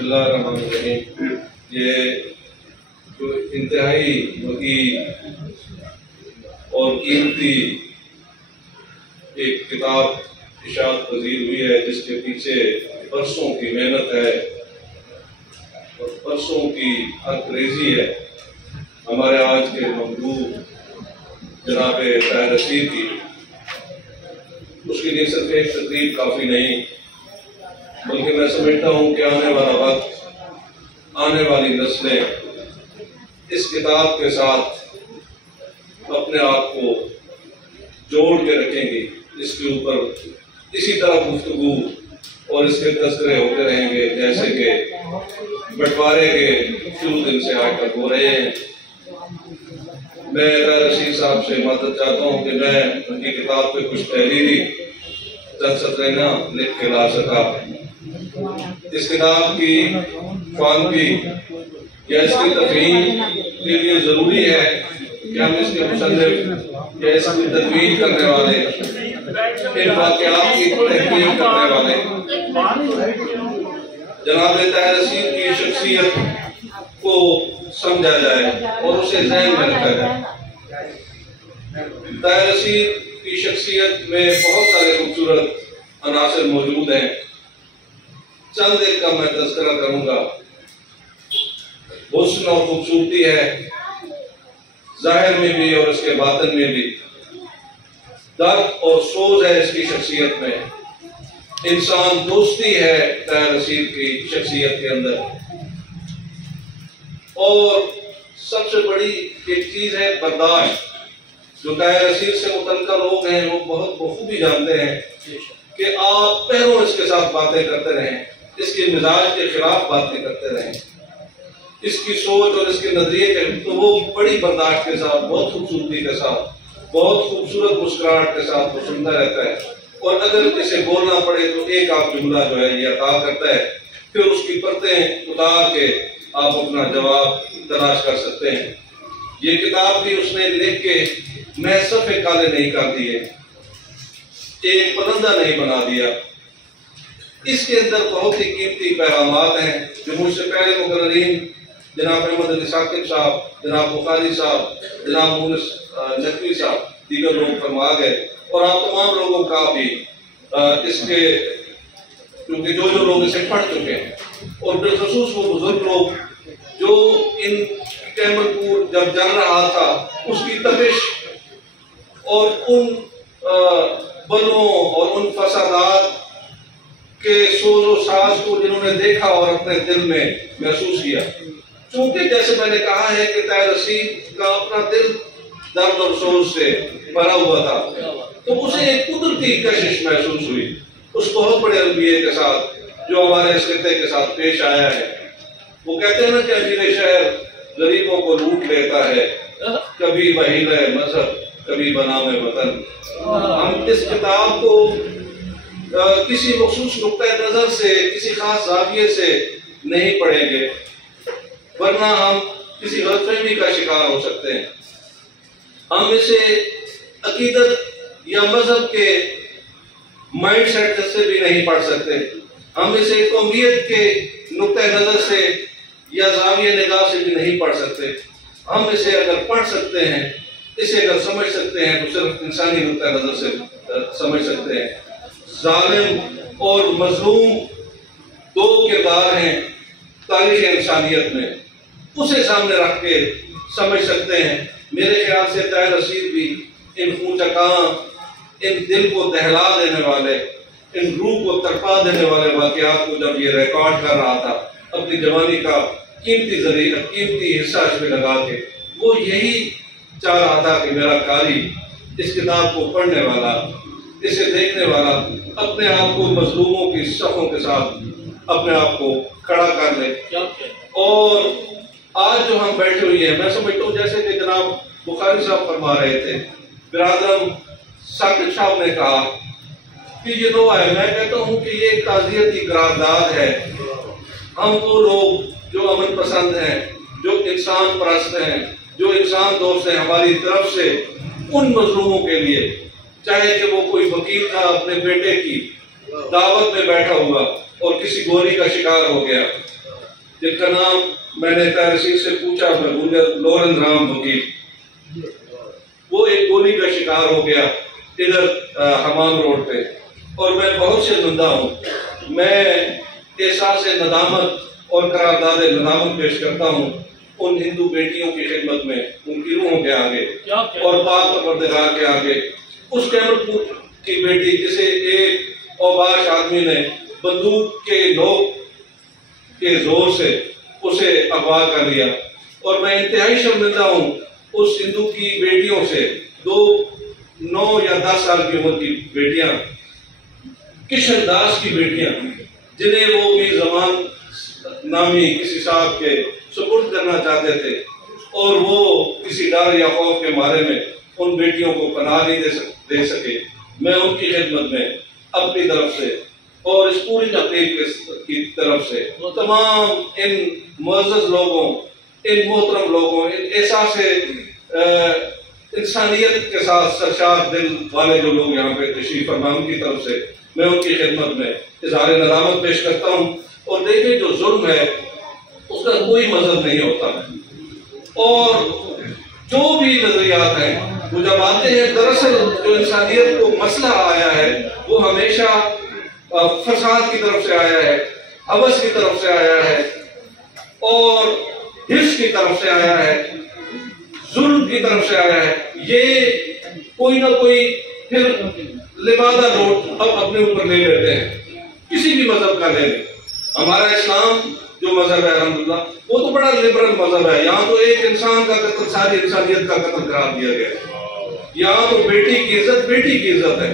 بسم اللہ الرحمن الرحیم۔ یہ جو انتہائی وسیع اور قیمتی ایک کتاب اشاعت پذیر ہوئی ہے، جس کے پیچھے برسوں کی محنت ہے اور برسوں کی انگریزی ہے ہمارے آج کے محبوب جناب طاہر رشید کی، اس کے لیے صرف ایک تقریب کافی نہیں، بلکہ میں سمجھتا ہوں کہ آنے والا وقت، آنے والی نسلیں اس کتاب کے ساتھ اپنے آپ کو جوڑ کے رکھیں گی، اس کے اوپر اسی طرح گفتگو اور اس کے تذکرے ہوتے رہیں گے جیسے کہ بٹوارے کے شروع دن سے آج تک ہو رہے ہیں۔ میں طاہر رشید صاحب سے مدد چاہتا ہوں کہ میں ان کی کتاب پہ کچھ تحریری چند سطریں نہ لکھ کے لا سکا۔ اس کتاب کی خوانگی یا اس کی تفہیم کے لیے ضروری ہے کہ ہم اس کے مصنف یا اس کی تدوین کرنے والے، ان واقعات کی تحقیق کرنے والے جناب طاہر رشید کی شخصیت کو سمجھا جائے اور اسے ذہن میں رکھا جائے۔ طاہر رشید کی شخصیت میں بہت سارے خوبصورت عناصر موجود ہیں، چند ایک کا میں تذکرہ کروں گا۔ حسن اور خوبصورتی ہے ظاہر میں بھی اور اس کے باطن میں بھی، درد اور سوز ہے اس کی شخصیت میں، انسان دوستی ہے طاہر رشید کی شخصیت کے اندر، اور سب سے بڑی ایک چیز ہے برداشت۔ جو طاہر رشید سے متعلقہ لوگ ہیں وہ بہت بخوبی جانتے ہیں کہ آپ پہروں اس کے ساتھ باتیں کرتے رہیں، اس کے مزاج کے خلاف باتیں کرتے رہیں، اس کی سوچ اور اس کے نظریے کے، تو وہ بڑی برداشت کے ساتھ، بہت خوبصورتی کے ساتھ، بہت خوبصورت مسکراہٹ کے ساتھ وہ سنتا رہتا ہے، اور اگر اسے بولنا پڑے تو ایک آپ جملہ جو ہے یہ عطا کرتا ہے، پھر اس کی پرتیں اتار کے آپ اپنا جواب تلاش کر سکتے ہیں۔ یہ کتاب بھی اس نے لکھ کے میں صفحے کالے نہیں کر دیے، ایک پرندہ نہیں بنا دیا۔ اس کے اندر بہت ہی قیمتی پیغامات ہیں جو مجھ سے پہلے مقررین جناب احمد علی ثاقب صاحب، جناب بخاری صاحب، جناب مونس نقوی صاحب، دیگر لوگ فرما گئے، اور آپ تمام لوگوں کا بھی اس کے، کیونکہ جو لوگ اسے پڑھ چکے ہیں، اور بالخصوص وہ بزرگ لوگ جو ان کیمل پور جب جل رہا تھا اس کی تپش اور ان بلوں اور ان فسادات کے سوز و ساز کو جنہوں نے دیکھا اور اپنے دل میں محسوس کیا، چونکہ جیسے میں نے کہا ہے کہ طاہر رشید کا اپنا دل درد اور سوز سے بھرا ہوا تھا، تو اسے ایک قدرتی کشش محسوس ہوئی اس بہت بڑے رویے کے ساتھ جو ہمارے اس خطے کے ساتھ پیش آیا ہے۔ وہ کہتے ہیں نا کہ امیر شہر غریبوں کو لوٹ لیتا ہے، کبھی بحیلہ مذہب کبھی بنام وطن۔ ہم اس کتاب کو کسی مخصوص نقطۂ نظر سے، کسی خاص زاویے سے نہیں پڑھیں گے، ورنہ ہم کسی غلط فہمی کا شکار ہو سکتے ہیں۔ ہم اسے عقیدت یا مذہب کے مائنڈ سیٹ سے بھی نہیں پڑھ سکتے، ہم اسے قومیت کے نقطۂ نظر سے یا زاویہ نگاہ سے بھی نہیں پڑھ سکتے۔ ہم اسے اگر پڑھ سکتے ہیں، اسے اگر سمجھ سکتے ہیں تو صرف انسانی نقطۂ نظر سے سمجھ سکتے ہیں۔ ظالم اور مظلوم دو کردار ہیں تاریخ انسانیت میں، اسے سامنے رکھ کے سمجھ سکتے ہیں۔ میرے خیال سے طاہر رشید بھی ان خونچکاں، ان دل کو دہلا دینے والے، ان روح کو تڑپا دینے والے واقعات کو جب یہ ریکارڈ کر رہا تھا اپنی جوانی کا قیمتی ذریعہ، قیمتی حصہ اس میں لگا کے، وہ یہی چاہ رہا تھا کہ میرا قاری اس کتاب کو پڑھنے والا، اسے دیکھنے والا اپنے آپ کو مظلوموں کی صفوں کے ساتھ اپنے آپ کو کھڑا کر لے۔ اور آج جو ہم بیٹھے ہوئی ہیں، میں سمجھتا ہوں جیسے کہ جناب بخاری صاحب فرما رہے تھے، برادرم ثاقب صاحب نے کہا کہ یہ نو ہے، میں کہتا ہوں کہ یہ ایک تعزیتی قرارداد ہے۔ ہم وہ لوگ جو امن پسند ہیں، جو انسان پرست ہیں، جو انسان دوست ہیں، ہماری طرف سے ان مظلوموں کے لیے، چاہے کہ وہ کوئی وکیل تھا اپنے بیٹے کی دعوت میں بیٹھا ہوا اور کسی گولی کا شکار ہو گیا، جن کا نام میں نے طاہر رشید سے پوچھا، میں بھول گیا، لورن رام وکیل، وہ ایک گولی کا شکار ہو گیا ادھر حمام روڈ پہ، اور میں بہت شرمندہ ہوں۔ میں احساس ندامت اور قرارداد ندامت پیش کرتا ہوں ان ہندو بیٹیوں کی خدمت میں، ان کی روحوں کے آگے اور پاک پروردگار کے آگے۔ اس کیمل پور کی بیٹی جسے ایک اوباش آدمی نے بندوق کے نوک کے زور سے اسے اغوا کر لیا، اور میں انتہائی شرمندہ ہوں اس ہندو کی بیٹیوں سے، 9 یا 10 سال کی عمر کی بیٹیاں، کشن داس کی بیٹیاں، جنہیں وہ میر زمان نامی کسی صاحب کے سپرد کرنا چاہتے تھے، اور وہ کسی ڈر یا خوف کے مارے میں ان بیٹیوں کو پناہ نہیں دے سکے۔ میں ان کی خدمت میں اپنی طرف سے اور اس پوری تقریب کی طرف سے تمام ان معزز لوگوں، ان محترم لوگوں، ان احساس انسانیت کے ساتھ سرشار دل والے جو لوگ یہاں پہ تشریف فرما، ان کی طرف سے میں ان کی خدمت میں اظہار ندامت پیش کرتا ہوں۔ اور دیکھیں، جو ظلم ہے اس کا کوئی مذہب نہیں ہوتا، اور جو بھی نظریات ہیں وہ جب آتے ہیں، دراصل جو انسانیت کو مسئلہ آیا ہے وہ ہمیشہ فساد کی طرف سے آیا ہے، ہوس کی طرف سے آیا ہے، اور حرص کی طرف سے آیا ہے، ظلم کی طرف سے آیا ہے۔ یہ کوئی نہ کوئی پھر لبادہ روٹ اب اپنے اوپر لے لیتے ہیں، کسی بھی مذہب کا لے لیں۔ ہمارا اسلام جو مذہب ہے الحمدللہ، وہ تو بڑا لبرل مذہب ہے۔ یہاں تو ایک انسان کا قتل ساری انسانیت کا قتل قرار دیا گیا ہے۔ یہاں تو بیٹی کی عزت ہے۔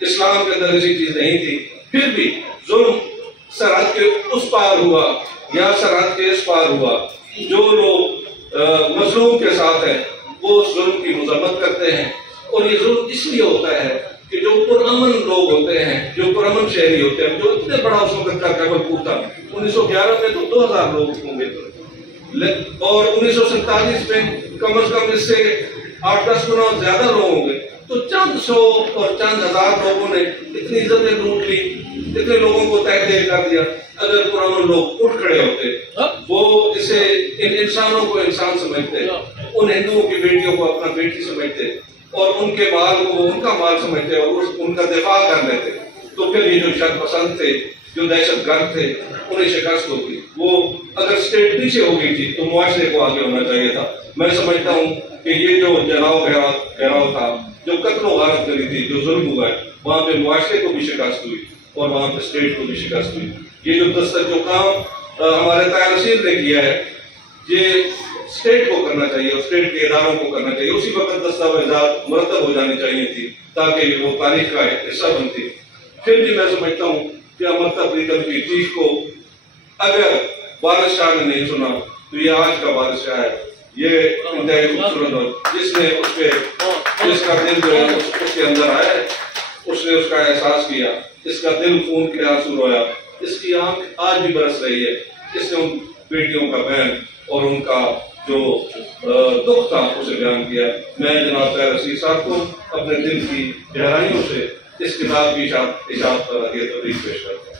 اسلام کے اندر ایسی چیز نہیں تھی، پھر بھی ظلم سرحد کے اس پار ہوا یا سرحد کے اس پار ہوا۔ جو لوگ مظلوم کے ساتھ ہیں وہ اس ظلم کی مذمت کرتے ہیں، اور یہ ظلم اس لیے ہوتا ہے کہ جو پرامن لوگ ہوتے ہیں، جو پرامن شہری ہوتے ہیں، جو اتنے بڑا اس وقت کا کیمل پور تھا، 1911 میں تو 2000 لوگ ہوں گے، اور 1947 میں کم از کم اس سے 8-10 گنا زیادہ لوگ ہوں گے۔ تو چند سو اور چند ہزار لوگوں نے اتنی عزتیں لوٹ لی، اتنے لوگوں کو تہ دیر کر دیا۔ اگر پرامن لوگ اٹھ کھڑے ہوتے، وہ اسے ان انسانوں کو انسان سمجھتے، ان ہندوؤں کی بیٹیوں کو اپنا بیٹی سمجھتے، اور ان کے مال کو ان کا مال سمجھتے اور ان کا دفاع کر لیتے، تو پھر یہ جو شر پسند تھے، جو دہشت گرد تھے، انہیں شکست ہوگی۔ وہ اگر اسٹیٹ پیچھے ہو گئی تھی تو معاشرے کو آگے ہونا چاہیے تھا۔ میں سمجھتا ہوں کہ یہ جو جلاؤ گھیراؤ تھا، جو قتل و غارت کری تھی، جو ظلم ہوا ہے، وہاں پہ معاشرے کو بھی شکست ہوئی اور وہاں پہ اسٹیٹ کو بھی شکست ہوئی۔ یہ جو کام ہمارے طاہر رشید نے کیا ہے، یہ اسٹیٹ کو کرنا چاہیے اور اسٹیٹ کے اداروں کو کرنا چاہیے۔ اسی وقت دستاویزات مرتب ہو جانی چاہیے تھی تاکہ وہ تاریخ کا حصہ بنتی۔ پھر بھی میں سمجھتا ہوں کہ امرتا پریتم کی چیخ کو اگر وارث شاہ نے نہیں سنا تو یہ آج کا وارث شاہ ہے۔ یہ انتہائی خوبصورت اور جس نے اس پہ، جس کا دل جو ہے اس کے اندر آیا ہے، اس نے اس کا احساس کیا، اس کا دل خون کے آنسو رویا، اس کی آنکھ آج بھی برس رہی ہے۔ اس نے ان بیٹیوں کا بہن اور ان کا جو دکھ تھا اسے بیان کیا۔ میں جناب طاہر رشید صاحب کو اپنے دل کی گہرائیوں سے اس کتاب کی اشاعت پر ہدیہ تبریک پیش کرتا ہوں۔